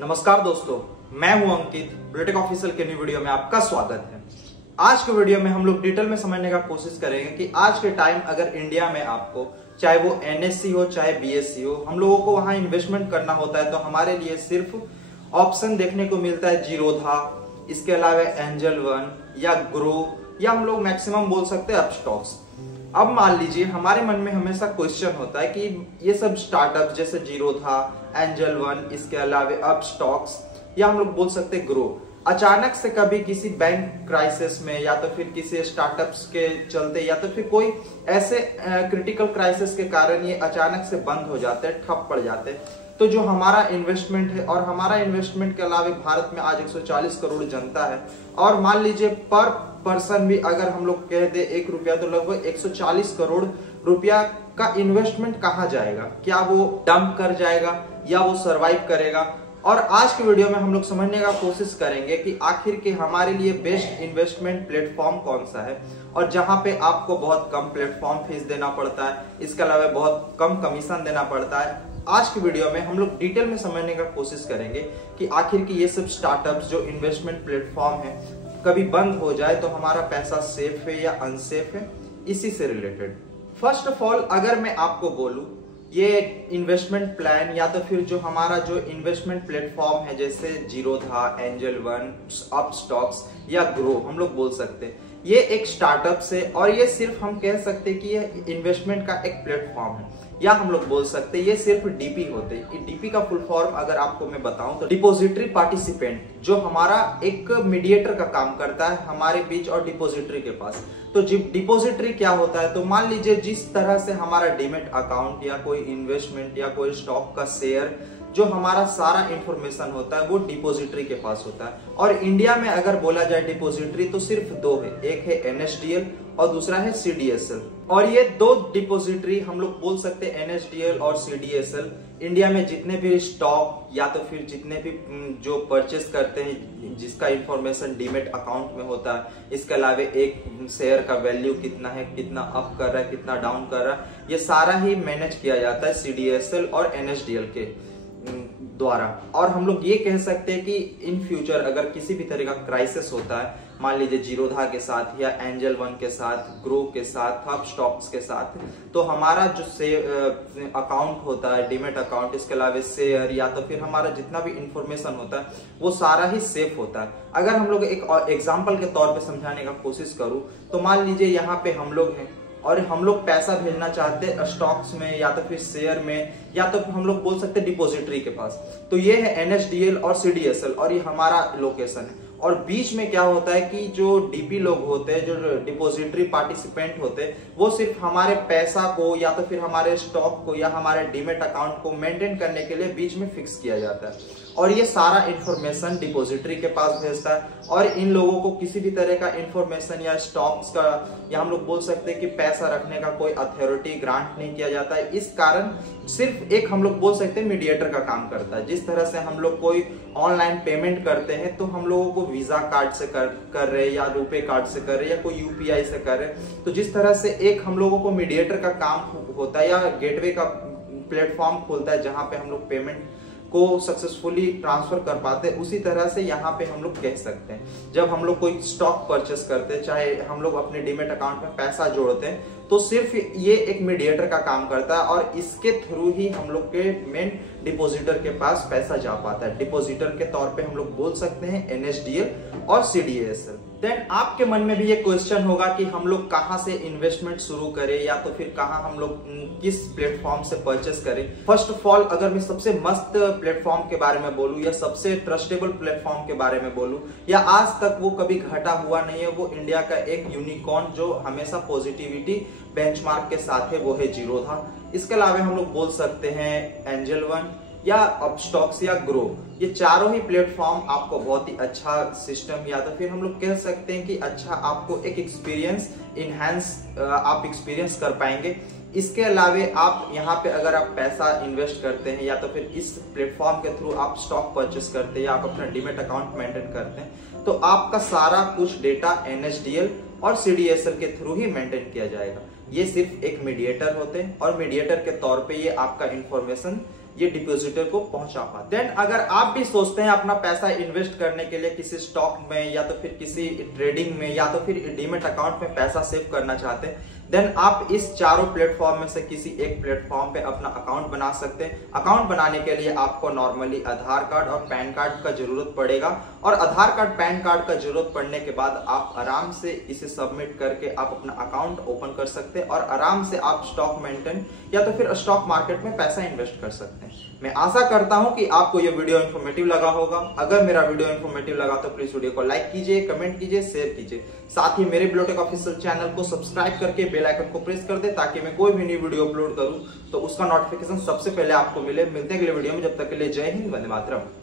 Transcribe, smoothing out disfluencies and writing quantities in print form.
नमस्कार दोस्तों, मैं हूं अंकित। ब्लूटेक ऑफिशियल के न्यू वीडियो में आपका स्वागत है। आज के वीडियो में हम लोग डिटेल में समझने का कोशिश करेंगे कि आज के टाइम अगर इंडिया में आपको चाहे वो एनएससी हो चाहे बीएससी हो, हम लोगों को वहां इन्वेस्टमेंट करना होता है तो हमारे लिए सिर्फ ऑप्शन देखने को मिलता है जीरोधा, इसके अलावा एंजल वन या ग्रो या हम लोग मैक्सिमम बोल सकते हैं अपस्टॉक्स। अब मान लीजिए हमारे मन में हमेशा क्वेश्चन होता है कि ये सब स्टार्टअप जैसे जीरोधा, एंजल वन, इसके अलावा अपस्टॉक्स या हम लोग बोल सकते हैं ग्रो, अचानक से कभी किसी बैंक क्राइसिस में या तो फिर किसी स्टार्टअप्स के चलते या तो फिर कोई ऐसे क्रिटिकल क्राइसिस के कारण ये अचानक से बंद हो जाते हैं, ठप पड़ जाते हैं। तो जो हमारा इन्वेस्टमेंट है और हमारा इन्वेस्टमेंट के अलावा भारत में आज 140 करोड़ जनता है और मान लीजिए पर पर्सन भी अगर हम लोग कह दे 1 रुपया तो लगभग 140 करोड़ रुपया का इन्वेस्टमेंट कहाँ जाएगा? क्या वो डंप कर जाएगा या वो सरवाइव करेगा? और आज के वीडियो में हम लोग समझने का कोशिश करेंगे कि आखिर के हमारे लिए बेस्ट इन्वेस्टमेंट प्लेटफॉर्म कौन सा है और जहां पे आपको बहुत कम प्लेटफॉर्म फीस देना पड़ता है, इसके अलावा बहुत कम कमीशन देना पड़ता है। आज की वीडियो में हम लोग डिटेल में समझने का कोशिश करेंगे कि आखिर की ये सब स्टार्टअप्स जो इन्वेस्टमेंट प्लेटफॉर्म है कभी बंद हो जाए तो हमारा पैसा सेफ है या अनसेफ है, इसी से रिलेटेड। फर्स्ट ऑफ ऑल अगर मैं आपको बोलूं ये इन्वेस्टमेंट प्लान या तो फिर जो हमारा जो इन्वेस्टमेंट प्लेटफॉर्म है जैसे जीरोधा, एंजल वन, अपस्टॉक्स या ग्रो हम लोग बोल सकते हैं, ये एक स्टार्टअप से और ये सिर्फ हम कह सकते हैं कि ये इन्वेस्टमेंट का एक प्लेटफॉर्म है या हम लोग बोल सकते हैं ये सिर्फ डीपी होते हैं। डीपी का फुल फॉर्म अगर आपको मैं बताऊं तो डिपॉजिटरी पार्टिसिपेंट, जो हमारा एक मीडिएटर का काम करता है हमारे बीच और डिपॉजिटरी के पास। तो डिपॉजिटरी क्या होता है? तो मान लीजिए जिस तरह से हमारा डीमेट अकाउंट या कोई इन्वेस्टमेंट या कोई स्टॉक का शेयर जो हमारा सारा इंफॉर्मेशन होता है वो डिपॉजिटरी के पास होता है। और इंडिया में अगर बोला जाए डिपॉजिटरी तो सिर्फ दो है, एक है एनएसडीएल और दूसरा है सीडीएसएल। और ये दो डिपॉजिटरी हम लोग बोल सकते हैं एनएसडीएल और सीडीएसएल इंडिया में जितने भी स्टॉक या तो फिर जितने भी जो परचेस करते हैं जिसका इंफॉर्मेशन डीमेट अकाउंट में होता है, इसके अलावा एक शेयर का वैल्यू कितना है, कितना अप कर रहा है, कितना डाउन कर रहा है, ये सारा ही मैनेज किया जाता है सीडीएसएल और एनएसडीएल के द्वारा। और हम लोग ये कह सकते हैं कि इन फ्यूचर अगर किसी भी तरह का क्राइसिस होता है, मान लीजिए जीरोधा के साथ या एंजल वन के साथ, ग्रो के साथ, अपस्टॉक्स के साथ, तो हमारा जो अकाउंट होता है डीमेट अकाउंट, इसके अलावा शेयर या तो फिर हमारा जितना भी इंफॉर्मेशन होता है वो सारा ही सेफ होता है। अगर हम लोग एक एग्जाम्पल के तौर पे समझाने का कोशिश करूं तो मान लीजिए यहाँ पे हम लोग हैं और हम लोग पैसा भेजना चाहते हैं स्टॉक्स में या तो फिर शेयर में या तो हम लोग बोल सकते हैं डिपॉजिटरी के पास। तो ये है एनएसडीएल और सीडीएसएल और ये हमारा लोकेशन है। और बीच में क्या होता है कि जो डीपी लोग होते हैं, जो डिपॉजिटरी पार्टिसिपेंट होते हैं, वो सिर्फ हमारे पैसा को या तो फिर हमारे स्टॉक को या हमारे डीमेट अकाउंट को मेंटेन करने के लिए बीच में फिक्स किया जाता है। और ये सारा इंफॉर्मेशन डिपॉजिटरी के पास भेजता है और इन लोगों को किसी भी तरह का इंफॉर्मेशन या स्टॉक्स का या हम लोग बोल सकते हैं कि पैसा रखने का कोई अथॉरिटी ग्रांट नहीं किया जाता है। इस कारण सिर्फ एक हम लोग बोल सकते हैं मीडिएटर का काम करता है। जिस तरह से हम लोग कोई ऑनलाइन पेमेंट करते हैं तो हम लोगों को वीजा कार्ड से कर रहे या रुपे कार्ड से कर रहे या कोई यूपीआई से कर रहे, तो जिस तरह से एक हम लोगों को मीडिएटर का काम होता है या गेटवे का प्लेटफॉर्म खोलता है जहां पे हम लोग पेमेंट को सक्सेसफुली ट्रांसफर कर पाते हैं, उसी तरह से यहाँ पे हम लोग कह सकते हैं जब हम लोग कोई स्टॉक परचेस करते हैं, चाहे हम लोग अपने डीमेट अकाउंट में पैसा जोड़ते हैं, तो सिर्फ ये एक मीडिएटर का काम करता है और इसके थ्रू ही हम लोग के मेन डिपॉजिटर के पास पैसा जा पाता है। डिपॉजिटर के तौर पे हम लोग बोल सकते हैं एनएसडीएल और सीडीएसएल। देन आपके मन में भी ये क्वेश्चन होगा कि हम लोग कहाँ से इन्वेस्टमेंट शुरू करें या तो फिर कहाँ हम लोग किस प्लेटफॉर्म से परचेस करें। फर्स्ट ऑफ ऑल अगर मैं सबसे मस्त प्लेटफॉर्म के बारे में बोलूं या सबसे ट्रस्टेबल प्लेटफॉर्म के बारे में बोलूं या आज तक वो कभी घटा हुआ नहीं है, वो इंडिया का एक यूनिकॉर्न जो हमेशा पॉजिटिविटी बेंचमार्क के साथ है, वो है जीरोधा। इसके अलावा हम लोग बोल सकते हैं एंजल वन या अपस्टॉक्स या ग्रो। ये चारों ही प्लेटफॉर्म आपको बहुत ही अच्छा सिस्टम या तो फिर हम लोग कह सकते हैं कि अच्छा आपको एक एक्सपीरियंस आप एक्सपीरियंस कर पाएंगे। इसके अलावा आप यहाँ पे अगर आप पैसा इन्वेस्ट करते हैं या तो फिर इस प्लेटफॉर्म के थ्रू आप स्टॉक परचेस करते हैं या आप अपना डीमेट अकाउंट मेंटेन करते हैं तो आपका सारा कुछ डेटा एनएसडीएल और सीडीएसएल के थ्रू ही मेंटेन किया जाएगा। ये सिर्फ एक मीडिएटर होते हैं और मीडिएटर के तौर पे ये आपका इंफॉर्मेशन ये डिपॉजिटर को पहुंचा पाते। देन अगर आप भी सोचते हैं अपना पैसा इन्वेस्ट करने के लिए किसी स्टॉक में या तो फिर किसी ट्रेडिंग में या तो फिर डीमैट अकाउंट में पैसा सेव करना चाहते हैं, देन आप इस चारों प्लेटफॉर्म में से किसी एक प्लेटफॉर्म पे अपना अकाउंट बना सकते हैं। अकाउंट बनाने के लिए आपको नॉर्मली आधार कार्ड और पैन कार्ड का जरूरत पड़ेगा और आधार कार्ड पैन कार्ड का जरूरत पड़ने के बाद आप आराम से इसे सबमिट करके आप अपना अकाउंट ओपन कर सकते हैं और आराम से आप स्टॉक मेंटेन या तो फिर स्टॉक मार्केट में पैसा इन्वेस्ट कर सकते हैं। मैं आशा करता हूं कि आपको ये वीडियो इन्फॉर्मेटिव लगा होगा। अगर मेरा वीडियो इन्फॉर्मेटिव लगा तो प्लीज वीडियो को लाइक कीजिए, कमेंट कीजिए, शेयर कीजिए। साथ ही मेरे ब्लूटेक ऑफिशियल चैनल को सब्सक्राइब करके बेल आइकन को प्रेस कर दे ताकि मैं कोई भी न्यू वीडियो अपलोड करूं तो उसका नोटिफिकेशन सबसे पहले आपको मिले। मिलते हैं अगले वीडियो में, जब तक के लिए जय हिंद, वंदे मातरम।